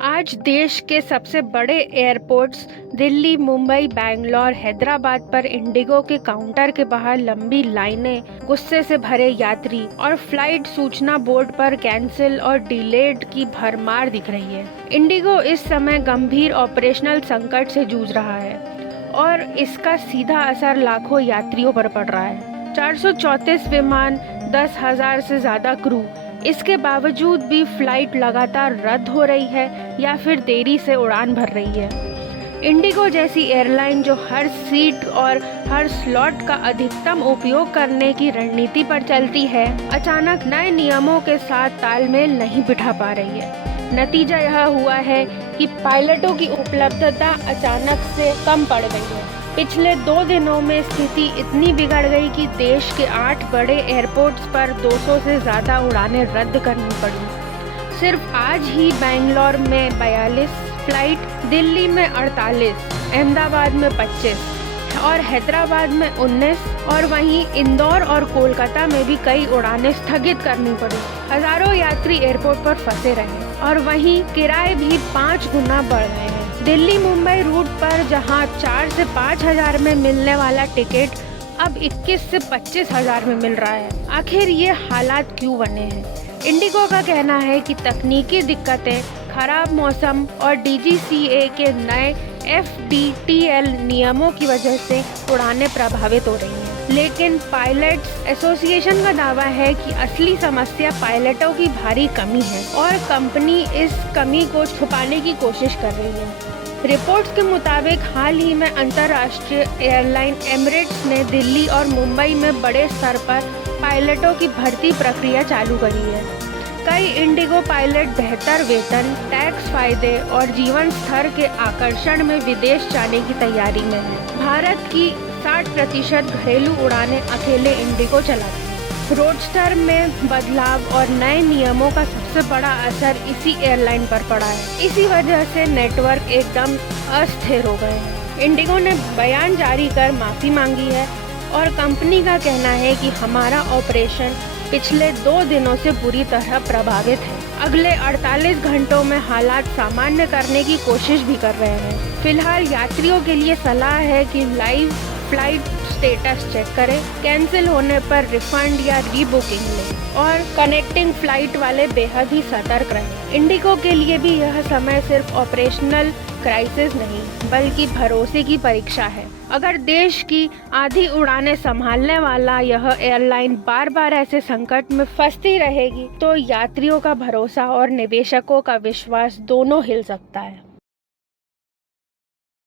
आज देश के सबसे बड़े एयरपोर्ट्स दिल्ली, मुंबई, बैंगलोर, हैदराबाद पर इंडिगो के काउंटर के बाहर लंबी लाइनें, गुस्से से भरे यात्री और फ्लाइट सूचना बोर्ड पर कैंसिल और डिलेड की भरमार दिख रही है। इंडिगो इस समय गंभीर ऑपरेशनल संकट से जूझ रहा है और इसका सीधा असर लाखों यात्रियों पर पड़ रहा है। 434 विमान, 10,000 से ज्यादा क्रू, इसके बावजूद भी फ्लाइट लगातार रद्द हो रही है या फिर देरी से उड़ान भर रही है। इंडिगो जैसी एयरलाइन जो हर सीट और हर स्लॉट का अधिकतम उपयोग करने की रणनीति पर चलती है, अचानक नए नियमों के साथ तालमेल नहीं बिठा पा रही है। नतीजा यह हुआ है कि पायलटों की उपलब्धता अचानक से कम पड़ गई है। पिछले 2 दिनों में स्थिति इतनी बिगड़ गई कि देश के 8 बड़े एयरपोर्ट्स पर 200 से ज़्यादा उड़ानें रद्द करनी पड़ी। सिर्फ आज ही बेंगलोर में 42 फ्लाइट, दिल्ली में 48, अहमदाबाद में 25 और हैदराबाद में 19 और वहीं इंदौर और कोलकाता में भी कई उड़ानें स्थगित करनी पड़ी। हजारों यात्री एयरपोर्ट पर फंसे रहे और वहीं किराए भी 5 गुना बढ़ गए हैं। दिल्ली मुंबई रूट पर जहां 4 से 5 हजार में मिलने वाला टिकट अब 21 से 25 हजार में मिल रहा है। आखिर ये हालात क्यों बने हैं? इंडिगो का कहना है कि तकनीकी दिक्कतें, खराब मौसम और DGCA के नए FDTL नियमों की वजह से उड़ानें प्रभावित हो रही हैं। लेकिन पायलट्स एसोसिएशन का दावा है कि असली समस्या पायलटों की भारी कमी है और कंपनी इस कमी को छुपाने की कोशिश कर रही है। रिपोर्ट्स के मुताबिक हाल ही में अंतर्राष्ट्रीय एयरलाइन एमिरेट्स ने दिल्ली और मुंबई में बड़े स्तर पर पायलटों की भर्ती प्रक्रिया चालू करी है। कई इंडिगो पायलट बेहतर वेतन, टैक्स फायदे और जीवन स्तर के आकर्षण में विदेश जाने की तैयारी में है। भारत की 60% घरेलू उड़ानें अकेले इंडिगो चलाती है। रोडस्टर में बदलाव और नए नियमों का सबसे बड़ा असर इसी एयरलाइन पर पड़ा है। इसी वजह से नेटवर्क एकदम अस्थिर हो गए हैं। इंडिगो ने बयान जारी कर माफी मांगी है और कंपनी का कहना है कि हमारा ऑपरेशन पिछले 2 दिनों से बुरी तरह प्रभावित है। अगले 48 घंटों में हालात सामान्य करने की कोशिश भी कर रहे हैं। फिलहाल यात्रियों के लिए सलाह है कि लाइव फ्लाइट स्टेटस चेक करें, कैंसिल होने पर रिफंड या रीबुकिंग लें और कनेक्टिंग फ्लाइट वाले बेहद ही सतर्क रहें। इंडिगो के लिए भी यह समय सिर्फ ऑपरेशनल क्राइसिस नहीं बल्कि भरोसे की परीक्षा है। अगर देश की आधी उड़ानें संभालने वाला यह एयरलाइन बार बार ऐसे संकट में फंसती रहेगी तो यात्रियों का भरोसा और निवेशकों का विश्वास दोनों हिल सकता है।